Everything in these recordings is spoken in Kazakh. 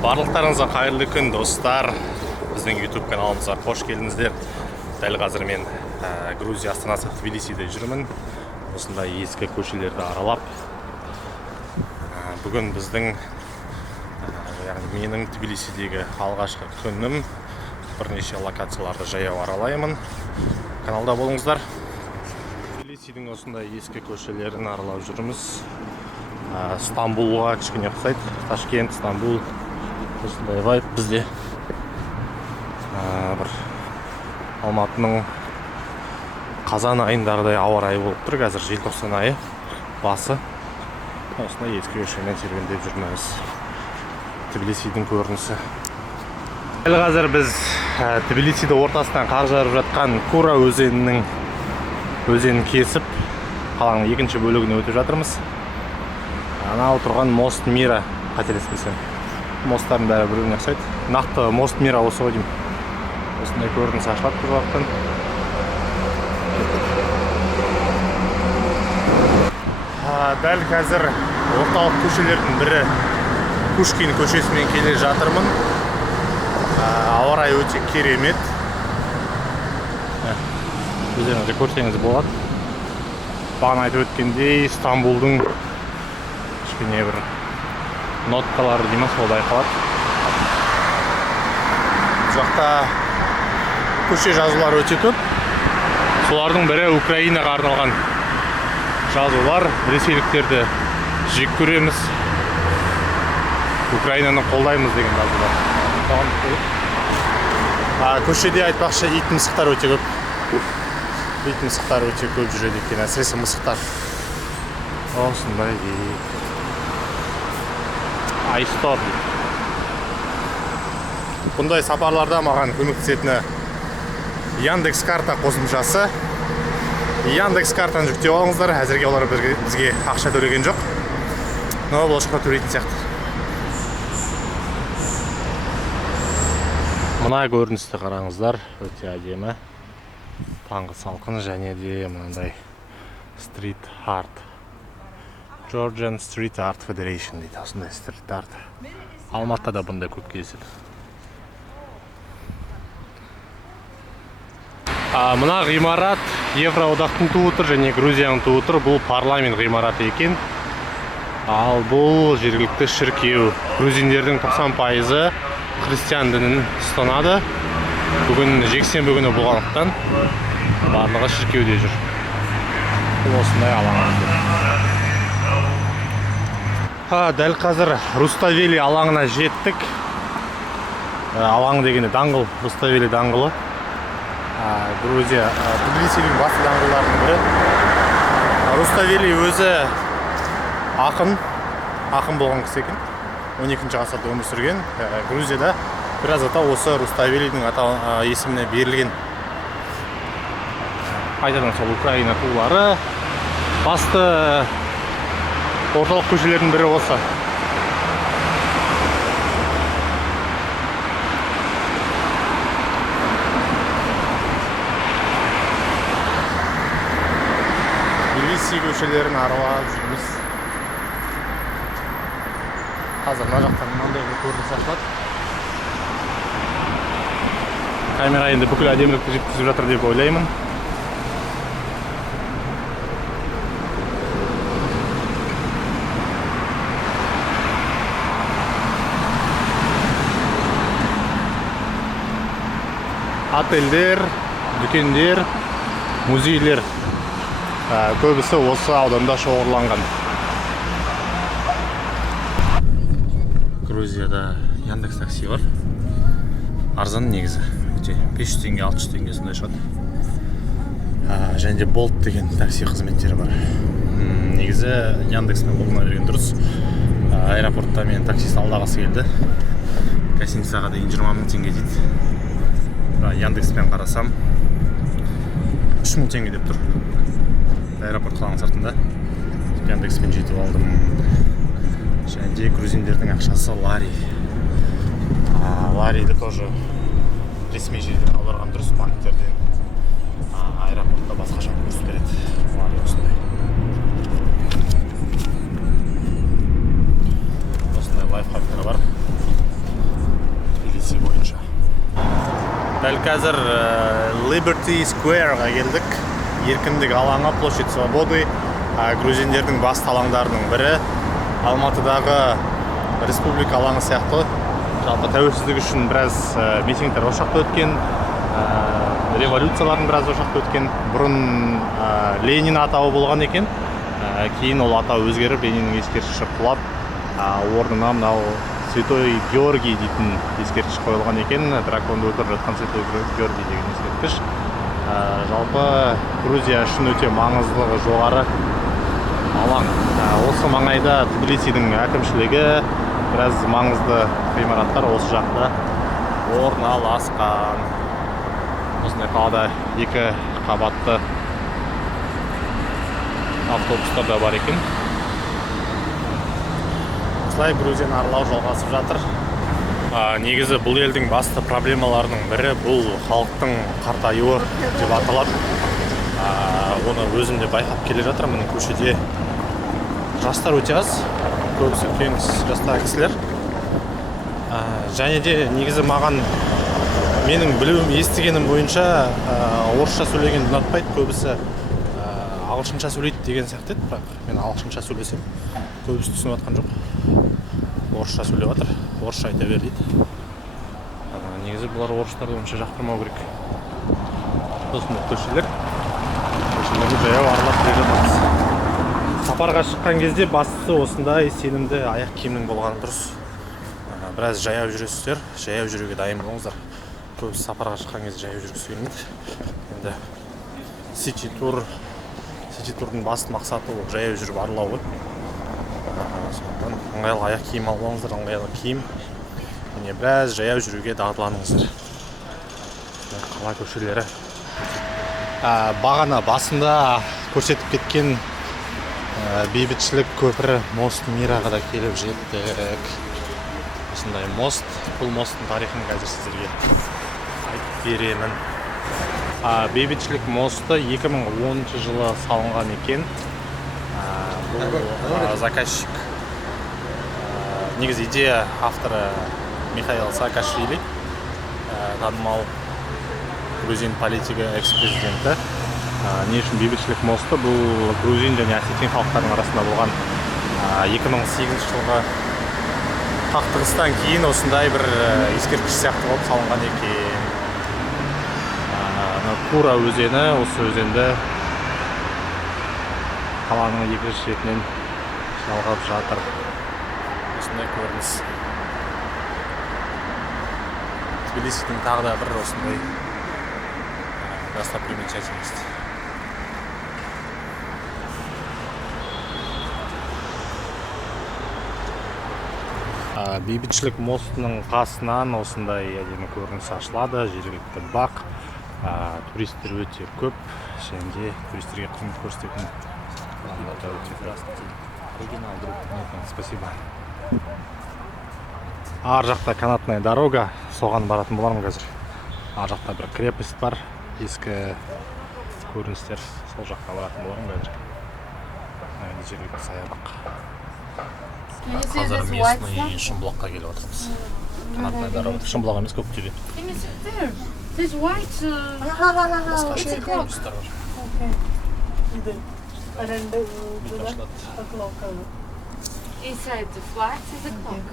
Барлықтарыңызға қайырлы күн, достар. Біздің YouTube каналымызға қош келдіңіздер. Дәл қазір мен Грузия астанасы Тбилисиде жүрмін. Осындай ескі көшелерді аралап. Бүгін біздің менің Тбилисидегі алғашқы күнім. Бірнеше локацияларды жаяу аралаймын. Каналда болыңыздар. Тбилисидің осындай ескі көшелерін аралап жүрміз. Стамбулға кішкене ұқсайды. Ташкент, Стамбул. Осындай вайб бізде. Бір Алматының қазан айындардай ауа райы болып тұр. Қазір желтоқсан айы басы. Осындай ескі көшемен серуендеп жүрміз. Тбилисидің көрінісі. Қазір біз Тбилисиді ортасынан қар жарып жатқан Кура өзенін кесіп, қаланың екінші бөлігіне өтіп жатырмыз. Анау тұрған Мост Мира, қателеспесем. Мосттардың бәрі біреуіне ұқсайды. Нақты Мост Мира осы ғой деймін. Осындай көрініс ашылады бұл жақтан. Дәл қазір орталық көшелердің бірі Пушкин көшесімен келе жатырмын. Ауа райы өте керемет. Өздеріңізге көрсеңіз болады. Бағана айтып өткендей, Стамбулдың кішкене бір ноткалары деймін, сол байқалады. Бұл жақта көше жазулар өте көп. Солардың бірі Украинаға арналған жазулар. Ресейліктерді жек көреміз. Украинаны қолдаймыз деген жазулар. Көшеде айтпақшы ит мысықтар өте көп. Ит мысықтар өте көп жүреді екен, әсіресе мысықтар. Осындай Айстор. Бұндай сапарларда маған көмектесетіні Яндекс карта қосымшасы. Яндекс картаны жүктеп алыңыздар. Әзірге олар бізге ақша төлеген жоқ. Но болашақта төлейтін сияқты. Мына көріністі қараңыздар, өте әдемі. Таңғы салқын және де мынандай стрит арт. Georgian Street Art Federation дейді. Осындай стрит арт. Алматыда да бұндай көп кездеседі. Мына ғимарат Евроодақтың туы тұр және Грузияның туы тұр. Бұл парламент ғимараты екен. Ал бұл жергілікті шіркеу. Грузиндердің 90% христиан дінін ұстанады. Бүгін жексенбі күні болғандықтан барлығы шіркеуде жүр. Бұл осындай алаң. Дәл қазір Руставели алаңына жеттік. Алаң дегенде даңғыл, Руставели даңғылы. Грузия, Тбилисидің басты даңғылдарының бірі. Руставели өзі ақын болған кісі екен. 12-ші ғасырда өмір сүрген. Грузияда біраз ата осы Руставелидің есіміне берілген. Қайтадан сол Украина тулары. Басты орталық көшелердің бірі осы. Тбилиси көшелерін аралап жүрміз. Қазір мына жақтан мынандай бір көрініс ашылады. Камера енді бүкіл әдемілікті жеткізіп жатыр деп ойлаймын. Отельдер, дүкендер, музейлер көбісі осы ауданда шоғырланған. Грузияда Яндекс такси бар. Арзан негізі. 500 теңге, 600 теңге сондай шығады. Және де Болт деген такси қызметтері бар. Негізі Яндекспен қолдана берген дұрыс. Аэропортта мен таксист алдағысы келді. Гостиницаға дейін 20 мың теңге дейді. Яндекспен қарасам 3000 теңге деп тұр. Аэропорт қаланың сыртында. Яндекспен жетіп алдым. Және де грузиндердің ақшасы лари. Лариді тоже ресми жерден аударған дұрыс, банктерден. Аэропортта басқаша курс береді. Лари осындай. Осындай лайфхактары бар. Дәл қазір Liberty Square-ға келдік. Еркіндік алаңы, площадь Свободы, грузиндердің басты алаңдарының бірі. Алматыдағы республика алаңы сияқты. Жалпы тәуелсіздік үшін біраз митингтер ошақта өткен, революциялардың біраз ошақта өткен. Бұрын Ленин атауы болған екен. Кейін ол атау өзгеріп, Лениннің ескерткіші құлап, орнына мынау Святой Георгий дейтін ескерткіш қойылған екен. Драконды өлтіріп жатқан Святой Георгий деген ескерткіш. Жалпы Грузия үшін өте маңыздылығы жоғары алаң. Осы маңайда Тбилисидің әкімшілігі, біраз маңызды ғимараттар осы жақта орналасқан. Осындай қалада 2 қабатты автобустар да бар екен. Осылай Грузияны аралау жалғасып жатыр. Негізі бұл елдің басты проблемаларының бірі бұл халықтың қартаюы деп аталады. Оны өзім де байқап келе жатырмын. Көшеде жастар өте аз, көбісі үлкен жастағы кісілер. Және де негізі маған менің білуім, естігенім бойынша орысша сөйлеген ұнатпайды, көбісі ағылшынша сөйлейді деген сияқты еді, бірақ мен ағылшынша сөйлесем көбісі түсініп жатқан жоқ. Орысша сөйлеп жатыр, орысша айта бер дейді. Негізі бұлар орыстарды онша жақтырмау керек. Осындай көшелерді жаяу аралап келе жатырмыз. Сапарға шыққан кезде бастысы осындай сенімді аяқ киімнің болғаны дұрыс. Біраз жаяу жүресіздер, жаяу жүруге дайын болыңыздар. Көбісі сапарға шыққан кезде жаяу жүргісі келмейді. Енді City турдың басты мақсаты ол жаяу жүріп аралау ғой. Сондықтан ыңғайлы аяқ киім алып алыңыздар, ыңғайлы киім. Міне біраз жаяу жүруге дағдыланыңыздар. Қала көшелері. Бағана басында көрсетіп кеткен бейбітшілік көпірі мост Мираға да келіп жеттік. Осындай мост. Бұл мосттың тарихын қазір сіздерге айтып беремін. Бейбітшілік мосты 2010 жылы салынған екен. Бұл заказчик. Негізі идея авторы Михаил Саакашвили, танымал грузин политигі экс-президенті. Не үшін бейбітшілік мосты? Бұл грузин және осетин халықтарының арасында болған 2008 жылғы қақтығыстан кейін осындай бір ескерткіш сияқты болып салынған екен. Кура өзені, осы өзенді қаланың екінші шетінен жалғап жатыр. Осындай көрініс. Тбилисидің тағы да бір осындай достопримечательность. Бейбітшілік мостының қасынан осындай әдемі көрініс ашылады. Жергілікті бақ. Туристер өте көп, және де туристерге қызмет көрсететін оригинал друг. Спасибо. Ар жақта канатная дорога, соған баратын болармын қазір. Ар жақта бір крепость бар, ескі көріністер, сол жақта баратын болармын қазір. Жергілікті саябақ. Қазір местный Шымбұлаққа келіп отырмыз. Канатная дорога. Шымбұлақ емес, Көктөбе. There's white. It's a clock. Okay. And then the clock. Inside the flat is a clock.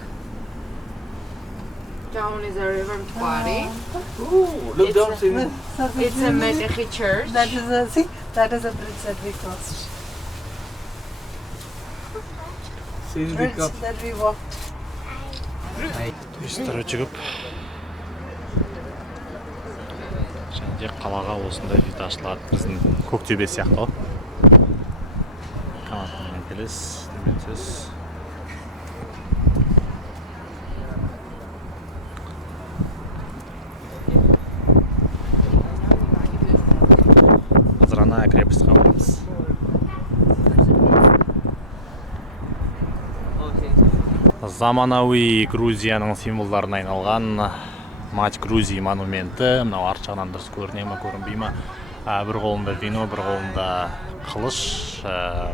Down is a river Twari. Ooh, look down. It's a Medechi church. That is a bridge that we crossed. Bridge that we walked. Туристер өте көп. Және де қалаға осындай вид ашылады. Біздің Көктөбе сияқты ғой. Канатымен келес, төменсіз. Қазір ана крепостьқа барамыз. Заманауи Грузияның символдарына айналған Мать Грузии монументі. Мынау арт жағынан дұрыс көріне ме, көрінбей ме? Бір қолында вино, бір қолында қылыш.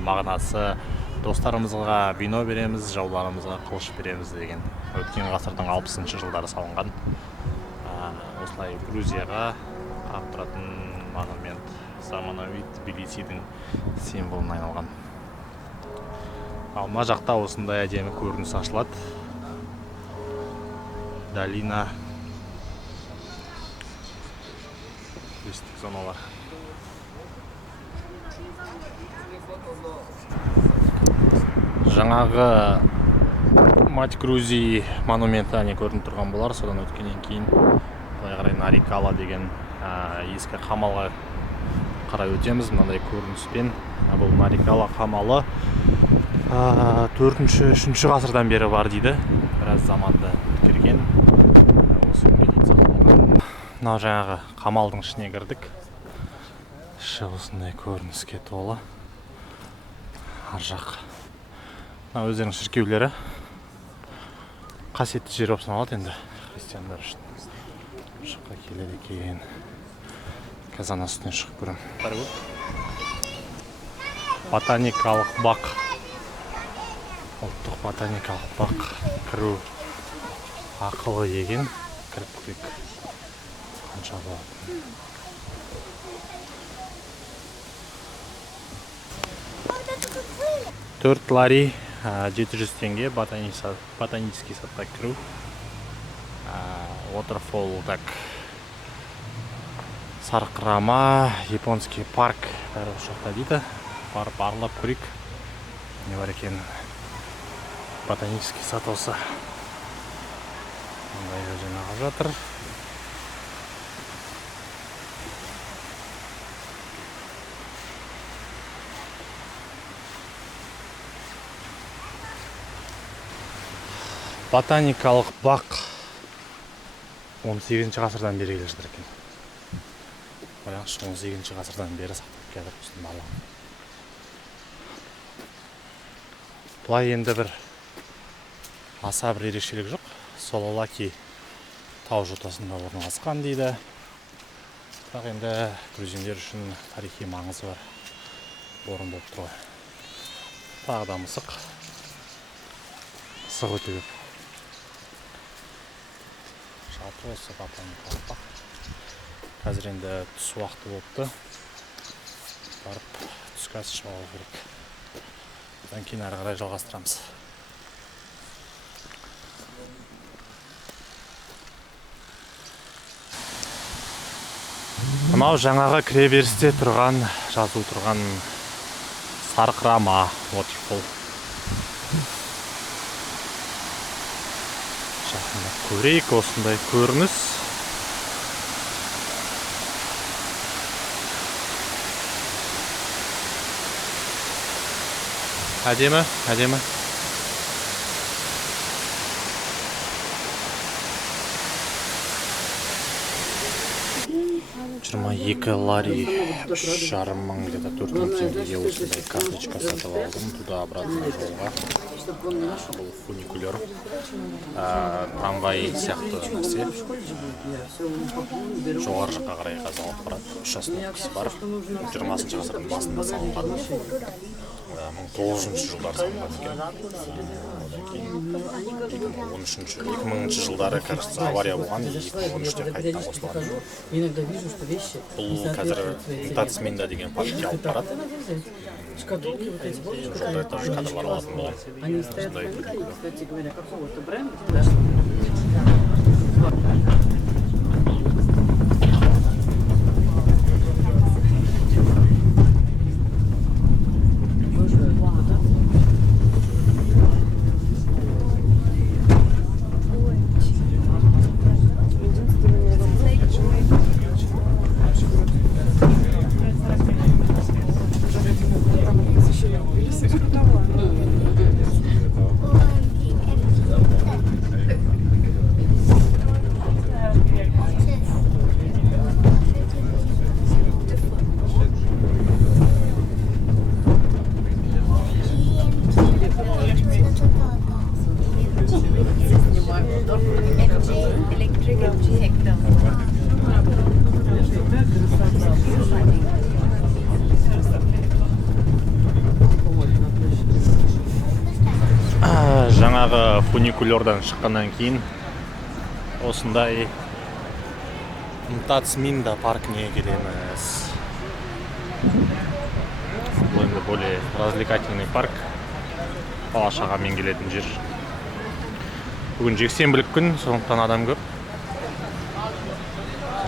Мағынасы достарымызға вино береміз, жауларымызға қылыш береміз деген. Өткен ғасырдың 60-шы жылдары салынған осылай Грузияға қарап тұратын монумент заманауи Тбилисидің символына айналған. Ал мына жақта осындай әдемі көрініс ашылады. Долина туристік зоналар. Жаңағы Мать Грузии монументі әне көрініп тұрған болар. Содан өткеннен кейін былай қарай Нарикала деген ескі қамалға қарай өтеміз. Мынандай көрініспен. Бұл Нарикала қамалы 4-3 ғасырдан бері бар дейді. Біраз заманды өткерген. Осы күнге дейін сақталған. Мынау жаңағы қамалдың ішіне кірдік. Іші осындай көрініске толы. Ар жақ. Мына өздерінің шіркеулері. Қасиетті жер болып саналады енді христиандар үшін. Жаққа келеді екен. Қазан астынан шығып көрем. Ботаникалық бақ. Ұлттық ботаникалық бақ кіру ақылы еген. Кіріп көрейік. Қанша болады. Төрт лари 700 теңге ботанический садқа кіру. Waterfall так. Сарқырама, японский парк бәрі осы жақта дейді. Барып аралап көрейік. Не бар екен? Ботанический сад осы. Мындай өзен ағып жатыр. Ботаникалық бақ 18 ғасырдан бері келе жатыр екен. Баяғы 18 ғасырдан бері сақтап келе жатыр барлығы. Бұлай енді бір аса бір ерекшелік жоқ. Сололаки тау жотасында орналасқан дейді. Бірақ енді грузиндер үшін тарихи маңызы бар орын болып тұр ғой. Тағы да мысық. Мысық өте көп. Жалпы осы ботаникалық бақ. Қазір енді түс уақыты болыпты. Барып түскі ас ішіп алу керек. Одан кейін ары қарай жалғастырамыз. Мынау жаңағы кіреберісте тұрған, жазу тұрған Сарқырама waterfall. Жақында көрейік осындай көрініс. Әдемі, әдемі. Жиырма екі лари, 3,5 мың, где-то 4 мың теңгеге осындай карточка сатып алдым. Туда обратно жолға. Бұл фуникулер. Трамвай сияқты нәрсе. Жоғары жаққа қарай қазалып барады. 3 остановкасы бар. 20 ғасырдың басында салынған. 1900 жылдар салынған екен. Одан кейін 2000 жылдары, кажется, авария болған. 2013-те қайтадан қосылған. Бұл қазір Тацминда деген паркке алып барады. Жолда тоже кадрлар алатын болады. Жаңағы фуникулердан шыққаннан кейін осындай Мтацминда паркіне келеміз. Бұл енді более развлекательный парк. Бала шағамен келетін жер. Бүгін жексенбілік күн, сондықтан адам көп.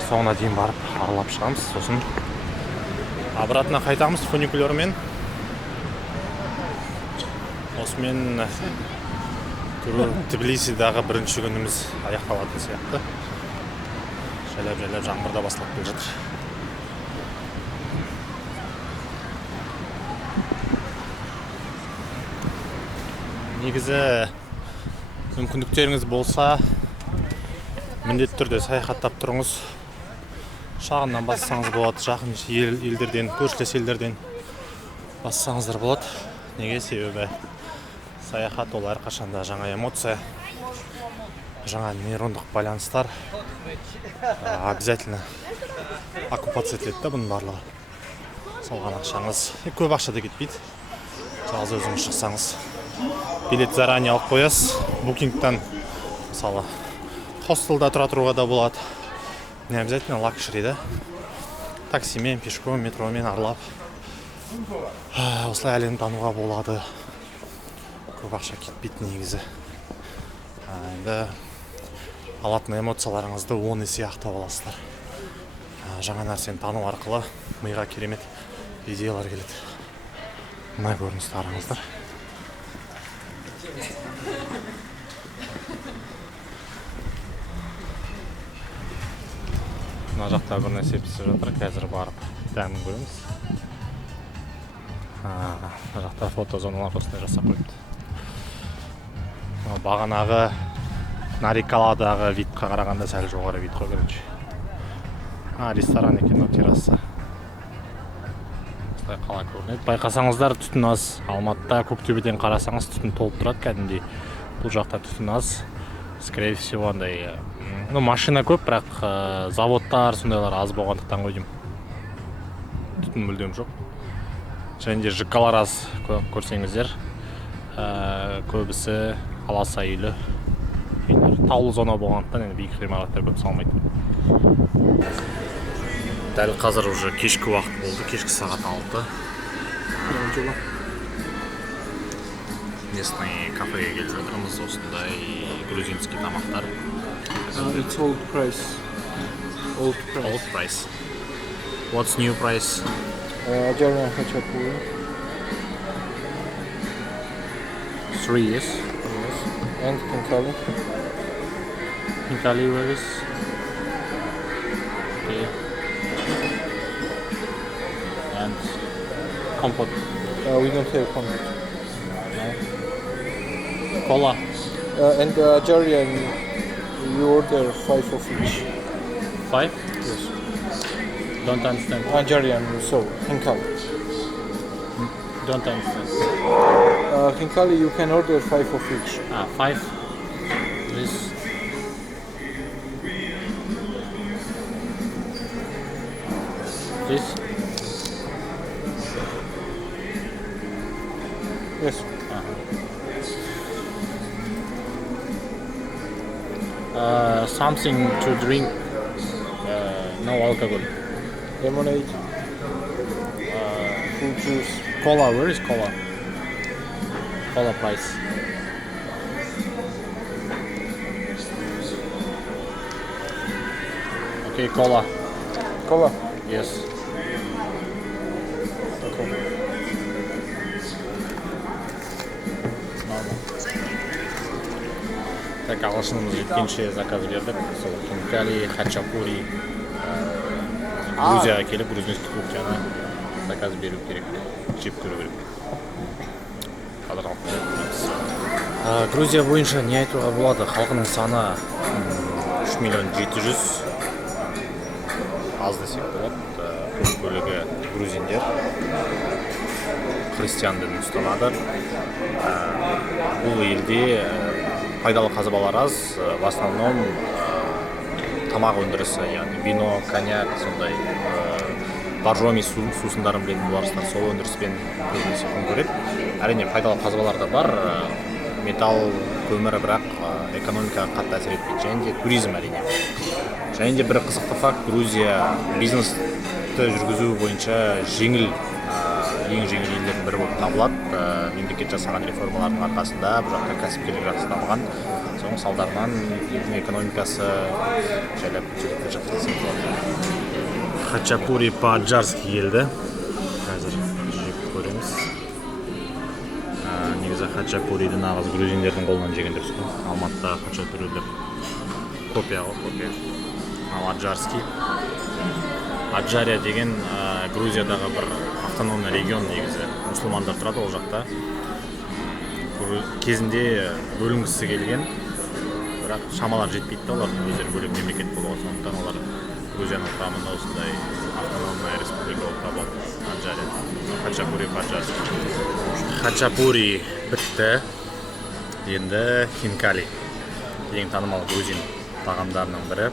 Соңына дейін барып аралап шығамыз, сосын обратно қайтамыз фуникулермен. Осымен Тбилисидағы бірінші күніміз аяқталатын сияқты. Жайлап жаңбырда басталып келе жатыр. Негізі мүмкіндіктеріңіз болса, міндетті түрде саяхаттап тұрыңыз. Шағыннан бассаңыз болады, жақын елдерден, көршілес елдерден бассаңыздар болады. Неге? Себебі саяхат ол әрқашанда жаңа эмоция, жаңа нейрондық байланыстар. Обязательно оккупация етіледі бұның барлығы. Салған ақшаңыз көп ақша да кетпейді. Жалғыз өзіңіз шықсаңыз. Билет заранее алып қоясыз. Букингтан мысалы хостелда тұруға да болады. Не обязательно лакшери, да? Таксимен, пешком, метромен аралап. Осылай әлемді тануға болады. Көп ақша кетпейді негізі. Енді алатын эмоцияларыңызды 10 есе ақтап аласыздар. Жаңа нәрсені тану арқылы миға керемет идеялар келеді. Мына көріністі қараңыздар. Мына жақта бір нәрсе пісіп жатыр, қазір барып дәмін көреміз. Мына жақта фотозоналар осындай жасап қойыпты. Бағанағы Нарикаладағы видқа қарағанда сәл жоғары вид қой, короче. Ресторан екен, терраса. Осылай қала көрінеді. Байқасаңыздар, түтін аз. Алматыда Көктөбеден қарасаңыз түтін толып тұрады кәдімгідей. Бұл жақта түтін аз. Скорее всего, андай машина көп, бірақ заводтар сондайлар аз болғандықтан ғой деймін. Түтін мүлдем жоқ. Және де ЖК-лар аз көрсеңіздер. Көбісі аласа үйлі. Таулы зона болғандықтан енді биік ғимараттар көп салмайды. Дәл қазір уже кешкі уақыт болды, кешкі сағат 6. Местный кафеге келіп жатырмыз, осындай грузинский тамақтар. It's old price. Old price. What's new price? Ajarian хачапури. 3 years. Yes. And Khinkali. Khinkali where is? Okay. And compote. We don't have compote. Cola. And Ajarian, you order 5 of each. 5? Yes. Don't understand. Ajarian, so Khinkali. Don't understand. Khinkali, you can order 5 of each. 5. This. This. Yes. Something to drink. No alcohol. Lemonade. Fruit juice. Cola. Where is cola? Cola price. Okay, cola. Cola. Yes. Okay. Так, ағылшынымыз жеткенше заказ бердік. Сол Khinkali, хачапури. Грузияға келіп, грузинский кухняны заказ беру керек. Жеп көру керек. Қазір алып келеміз. Грузия бойынша не айтуға болады? Халқының саны 3 миллион 700. Аз десек болады. Көп бөлігі грузиндер. Христиан дінін ұстанады. Бұл елде пайдалы қазбалар аз, в основном тамақ өндірісі, яғни вино, коньяк, сондай боржоми сусындарын білетін боларсыздар, сол өндіріспен көбінесе күн көреді. Әрине пайдалы қазбалар да бар, металл, көмір, бірақ экономикаға қатты әсер етпейді. Және де туризм әрине. Және де бір қызықты факт, Грузия бизнесті жүргізу бойынша ең жеңіл елдердің бірі болып табылады. Мемлекет жасаған реформалардың арқасында бұл жақта кәсіпкерлік жақсы дамыған. Соның салдарынан елдің экономикасы жайлап көтеріліп келе жатыр десек болады. Хачапури по-аджарски келді. Қазір жеп көреміз. Негізі хачапуриді нағыз грузиндердің қолынан жеген дұрыс қой. Алматыда хачапурилер копия. Ал аджарский. Аджария деген Грузиядағы бір автономный регион негізі. Мұсылмандар тұрады ол жақта. Кезінде бөлінгісі келген, бірақ шамалар жетпейді, олардың өздері бөлек мемлекет болуға, сондықтан олар Грузияның құрамында осындай автономная республика болып табылады. Аджария. Хачапури по-аджарски. Хачапури бітті. Енді хинкали. Ең танымал грузин тағамдарының бірі.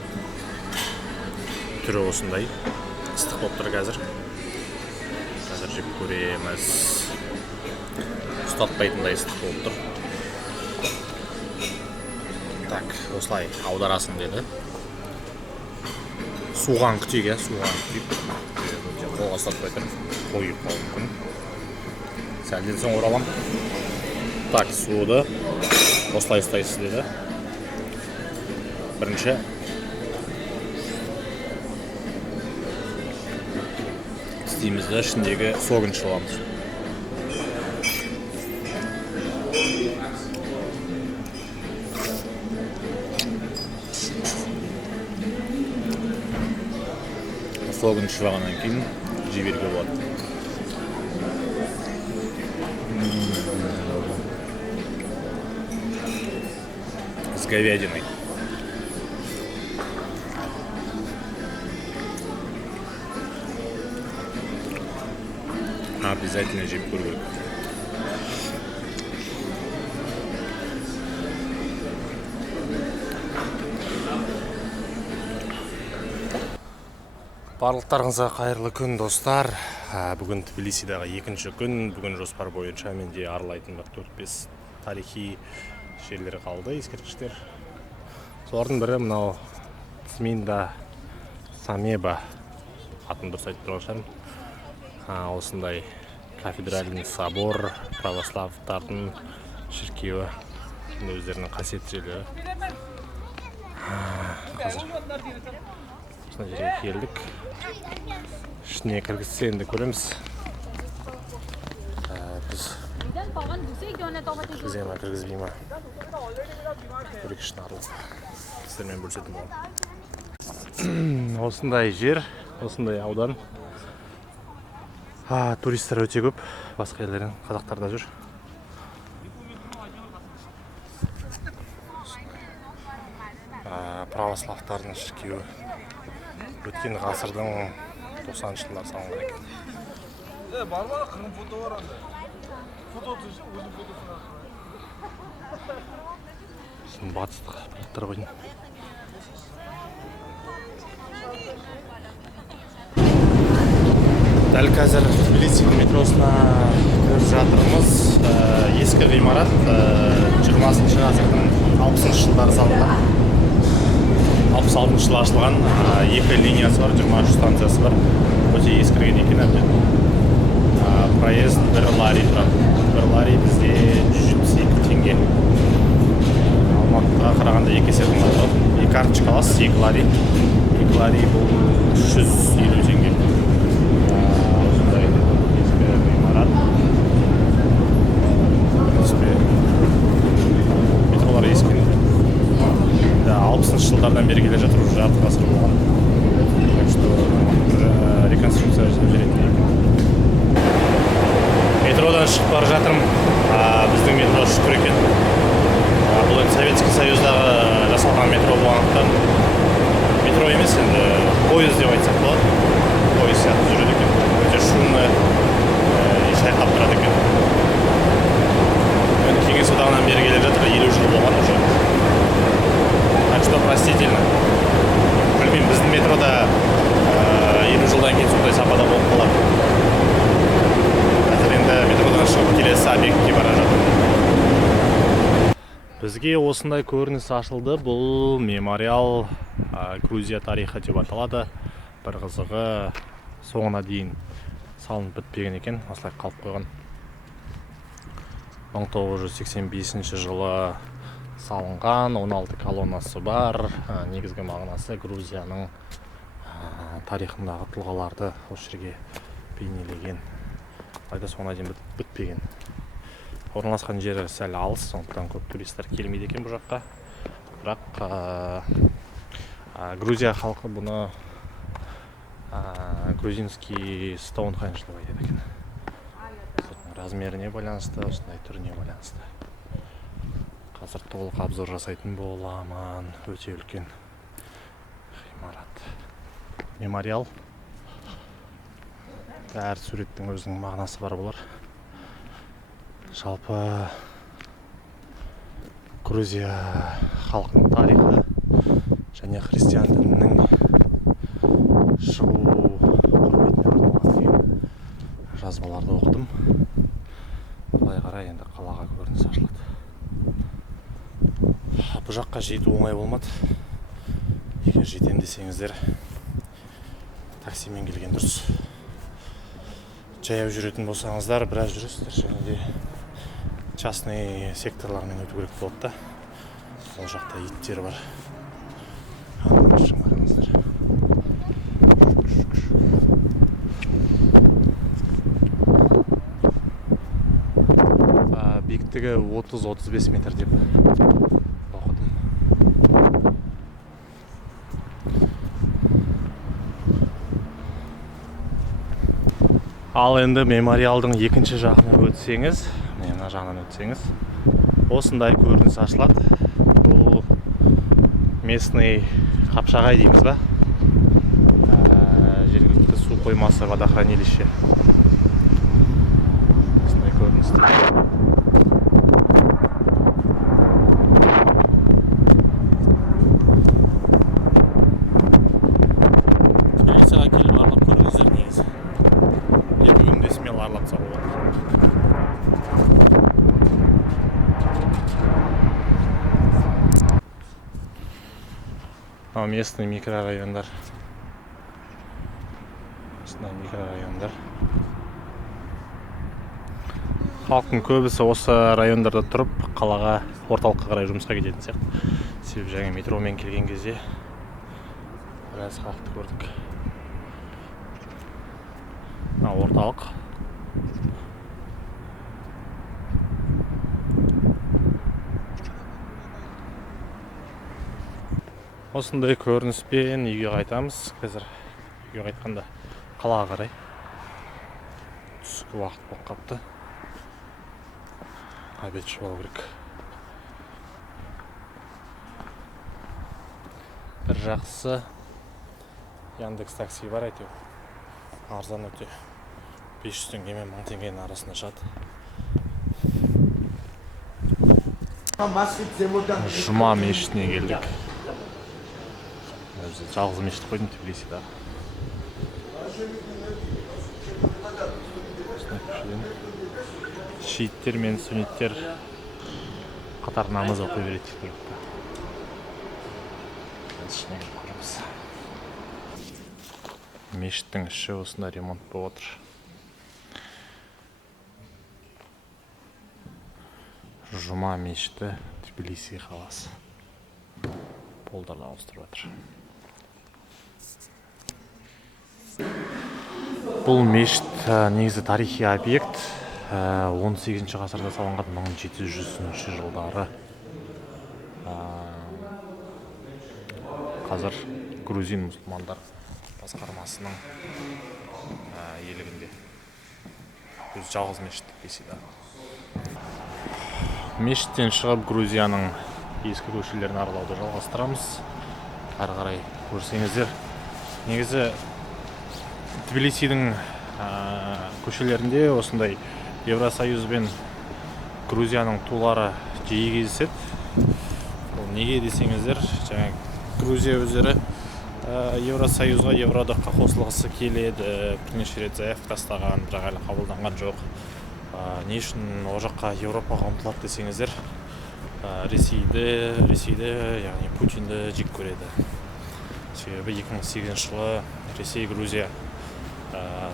Түрі осындай. Ыстық болып тұр қазір. Қазір жеп көреміз. Ұстатпайтындай ыстық болып тұр. Так, осылай аударасың деді. Суған күтейік, суған күтейік. Қолға ұстатпай тұр. Қойып қалу мүмкін. Сәлден соң оралам. Так, суды осылай ұстайсыз деді. Бірінші істеймізді, ішіндегі согын шығаламыз. Согын шығағаннан кейін жіберуге болады. С говядиной. Обязательно жеп көру керек. Барлықтарыңызға қайырлы күн, достар. Бүгін Тбилисидағы екінші күн. Бүгін жоспар бойынша менде аралайтын 4-5 тарихи жерлер қалды, ескерткіштер. Солардың бірі мынау Цминда Самеба атын дұрыс айтып тұрған шығармын. Осындай кафедральный собор, православтардың шіркеуі, өздерінің қасиетті жерлері. Қазір осындай жерге келдік. Ішіне кіргізсе енді көреміз. Біз кіргізе ма, кіргізбей ма? Көрек ішін арылып сіздермен бөлісетін боламын. Осындай жер, осындай аудан. Туристер өте көп, басқа елдерден, қазақтар да жүр. Православтардың шіркеуі өткен ғасырдың 90-шы жылдар салынған екен. Барма, 40 фото бар анда. Фото түсіп, өзің фотосына. Şimdi батыстық бұлттар қойдың. Дәл қазір Тбилисидің метросына көріп жатырмыз. Ескі ғимарат 20-шы ғасырдың 60-шы жылдары салынған. 66-шы жылы ашылған. Екі линиясы бар, 23 станциясы бар. Өте ескірген екен әбден. Проезд 1 лари тұрады. 1 лари бізде 172 теңге. Алматыға қарағанда 2 есе қымбат. 2 карточка аласыз, 2 лари. 2 лари бұл 350 теңге. Метролар ескен. 60-шы жылдардан бері келе жатыр, уже жарты ғасыр болған. Так что реконструкция жасап жүретін екен. Метродан шығып бара жатырмын. Біздің метро шүкір екен. Бұл енді Советский Союздағы жасалған метро болғандықтан метро емес, енді поезд деп айтсақ болады. Поезд сияқты жүреді екен. Өте шумный, шайқап тұрады екен. Енді Кеңес одағынан бері келе жатыр, 50 жыл болған уже. Так что простительно. Білмеймін, біздің метрода 50 жылдан кейін сондай сапада болып қалады. Қазір енді метродан шығып келесі объектке бара жатыр. Бізге осындай көрініс ашылды. Бұл мемориал Грузия тарихы деп аталады. Бір қызығы соңына дейін салынып бітпеген екен, осылай қалып қойған. 1985 жылы салынған, 16 колоннасы бар. Негізгі мағынасы Грузияның тарихындағы тұлғаларды осы жерге бейнелеген. Алайда соңына дейін бітпеген. Орналасқан жері сәл алыс, сондықтан көп туристер келмейді екен бұл жаққа. Бірақ Грузия халқы бұны грузинский Стоунхендж деп айтады екен. Размеріне байланысты, осындай түріне байланысты. Қазір толық обзор жасайтын боламын. Өте үлкен ғимарат. Мемориал. Әр суреттің өзінің мағынасы бар болар. Жалпы Грузия халқының тарихы және христиан дінінің шығу құрметіне арналған жазбаларды оқыдым. Былай қарай енді қалаға көрініс ашылады. Бұл жаққа жету оңай болмады. Егер жетем десеңіздер, таксимен келген дұрыс. Жаяу жүретін болсаңыздар, біраз жүресіздер, және де частный секторлармен өту керек болады да. Ол жақта иттер бар. Биіктігі 30-35 метр деп оқыдым. Ал енді мемориалдың екінші жағына өтсеңіз, мына жағынан өтсеңіз, осындай көрініс ашылады. Бұл местный Қапшағай дейміз ба? Жергілікті су қоймасы, водохранилище. Осындай көріністер. Келесіға келіп аралап көріңіздер негізі. Екі күнде смело аралапса болады. Местный микрорайондар. Осындай микрорайондар. Халықтың көбісі осы райондарда тұрып, қалаға, орталыққа қарай жұмысқа кететін сияқты. Себебі жаңа метромен келген кезде біраз халықты көрдік. Орталық. Осындай көрініспен үйге қайтамыз. Қазір үйге қайтқанда қалаға қарай. Түскі уақыт болып қапты. Обедші болу керек. Бір жақсы Яндекс такси бар әйтеу. Арзан өте. 500 теңге мен 1000 теңгенің арасында шығады. Жұма мешітіне келдік. Жалғыз мешіт қойдым Тбилисида. Шииттер мен сүнниттер қатар намаз оқи береді. Мешіттің іші осында ремонт болып отыр. Жұма мешіті Тбилиси қаласы. Полдарды ауыстырып жатыр. Бұл мешіт негізі тарихи объект. 18 ғасырда салынған 1700 жылдары. Қазір грузин мұсылмандар басқармасының иелігінде. Өз жалғыз мешіт Тбилисида. Мешіттен шығып Грузияның ескі көшелерін аралауды жалғастырамыз. Ары қарай көрсеңіздер. Негізі Тбилисидің көшелерінде осындай Евросоюз бен Грузияның тулары жиі кездеседі. Ол неге десеңіздер, жаңа Грузия өздері Евросоюзға, Евроодаққа қосылғысы келеді. Бірнеше рет заявка тастаған, бірақ әлі қабылданған жоқ. Не үшін ол жаққа Еуропаға ұмтылады десеңіздер, ресейді яғни Путинді жек көреді. Себебі 2008 жылы Ресей Грузия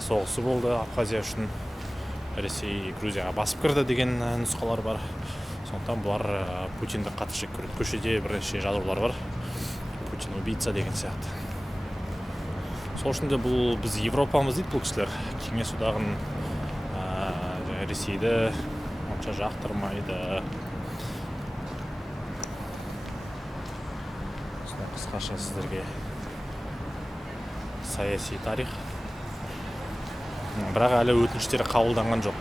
соғысы болды Абхазия үшін. Ресей Грузияға басып кірді деген нұсқалар бар. Сондықтан бұлар Путинді қатты жек көреді. Көшеде бірнеше жазулар бар. Путин убийца деген сияқты. Сол үшін де бұл біз Европамыз дейді бұл кісілер. Кеңес одағын Ресейді онша жақтырмайды. Қысқаша сіздерге саяси тарих. Бірақ әлі өтініштері қабылданған жоқ.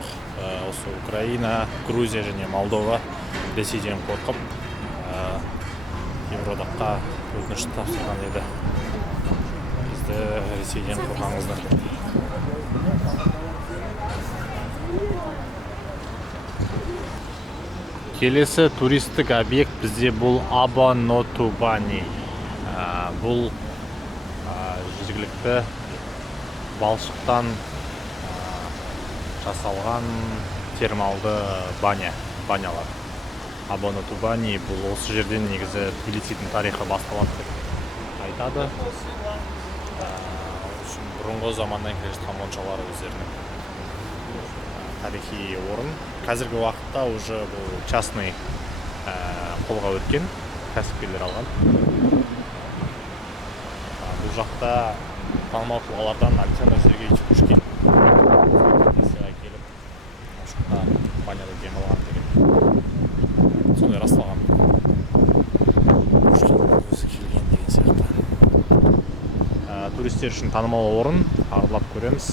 Осы Украина, Грузия және Молдова Ресейден қорқып Евроодаққа өтініш тапсырған еді. Бізді Ресейден қорғаңыздар. Келесі туристік объект бізде бұл Або-Нотубани. Бұл жергілікті балшықтан жасалған термалды банялар. Або-Нотубани бұл осы жерден негізі Тбилисидің тарихы басталады деп айтады. Бұрынғы заманнан келе жатқан моншалары өздерінің тарихи орын. Қазіргі уақытта уже бұл частный қолға өткен, кәсіпкерлер алған. Бұл жақта танымал тұлғалардан Александр Сергеевич Пушкин Ресейге келіп, осы жақта баняда демалған деген. Сондай расталған. Пушкин өзі келген деген сияқты. Туристер үшін танымал орын, аралап көреміз.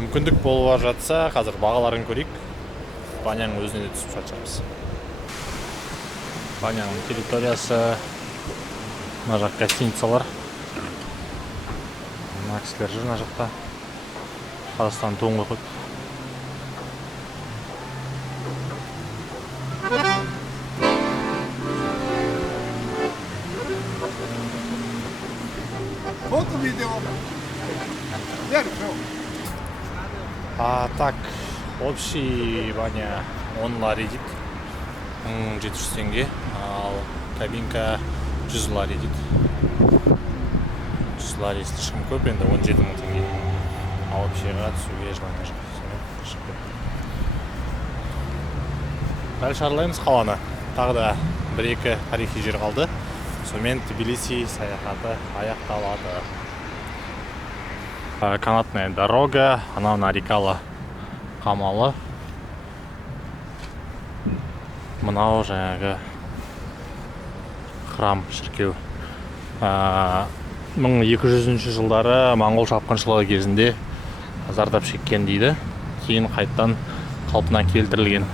Мүмкіндік болып жатса, қазір бағаларын көрейік. Баняның өзіне де түсіп жатырмыз. Баняның территориясы, мына жақ гостиницалар. Мына кісілер жүр мына жақта. Қазақстан туын қойып. Фото, видео. Так, общий баня 10 лари дейді. 1700 теңге, ал кабинка 100 лари дейді. 100 лари слишком көп, енді 17 мың теңге. Ал общийға түсуге желание жоқ. Дәл шарлаймыз қаланы. Тағы да 1-2 тарихи жер қалды. Сонымен Тбилиси саяхаты аяқталады. Канатная дорога, она нарекала қамалы. Мынау жаңағы храм, шіркеу. 1200 жылдары моңғол шапқыншылығы кезінде зардап шеккен дейді. Кейін қайттан қалпына келтірілген.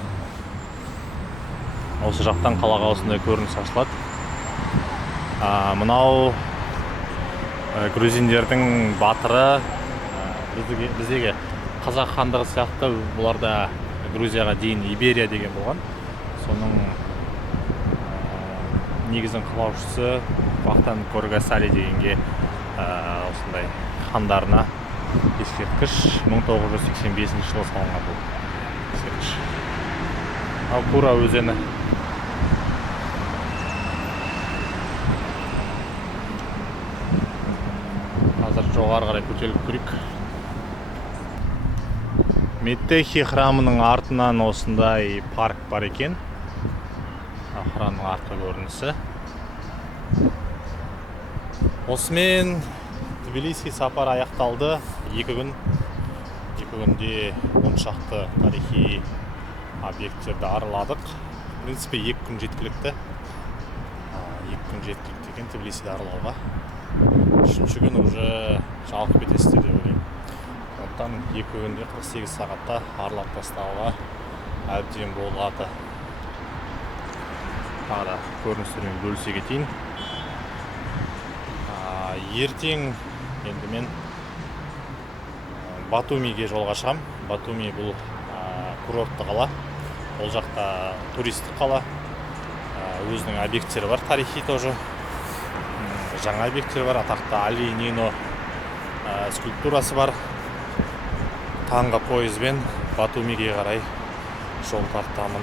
Осы жақтан қалаға осындай көрініс ашылады. Мынау грузиндердің батыры. Біздегі қазақ хандығы сияқты бұларда Грузияға дейін Иберия деген болған. Соның негізін қалаушысы Вахтанг Горгасали дегенге осындай хандарына ескерткіш 1985 жылы салынған бұл ескерткіш. Ал Кура өзені. Қазір жоғары қарай көтеріліп көрейік. Меттехи храмының артынан осындай парк бар екен. Храмның артқы көрінісі. Осымен Тбилиси сапар аяқталды. 2 күн. 2 күнде 10 шақты тарихи объекттерді араладық. В принципе, 2 күн жеткілікті. 2 күн жеткілікті екен Тбилисиді аралауға. 3-ші күн уже жалқы кетесіздер деп ойлаймын. Сондықтан 2 күнде 48 сағатта аралап тастауға әбден болады. Тағы да көріністермен бөлісе кетейін. Ертең енді мен Батумиге жолға шығам. Батуми бұл курортты қала. Ол жақта туристік қала. Өзінің объекттері бар, тарихи тоже. Жаңа объекттері бар, атақты Али Нино скульптурасы бар. Таңғы пойызбен Батумиге қарай жол тартамын.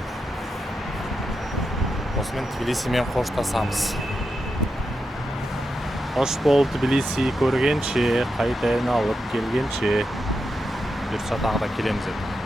осымен Тбилисимен қоштасамыз. Қош бол Тбилиси көргенше, қайта алып келгенше. Бұйыртса тағы да келеміз енді.